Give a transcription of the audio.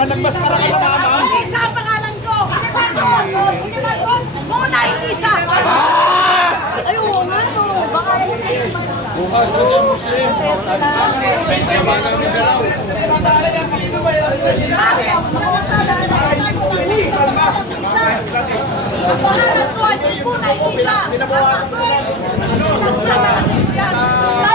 Baka nagmaskara ka na naman. Isa ang pangalan ko. Muna Elisa. Ay, oo nga, no. Baka Bukas na kayo Muslim. Samanang ni Garaw. ang pangalan ko ay Muna Elisa. At ako ay nagsama ng Biblia.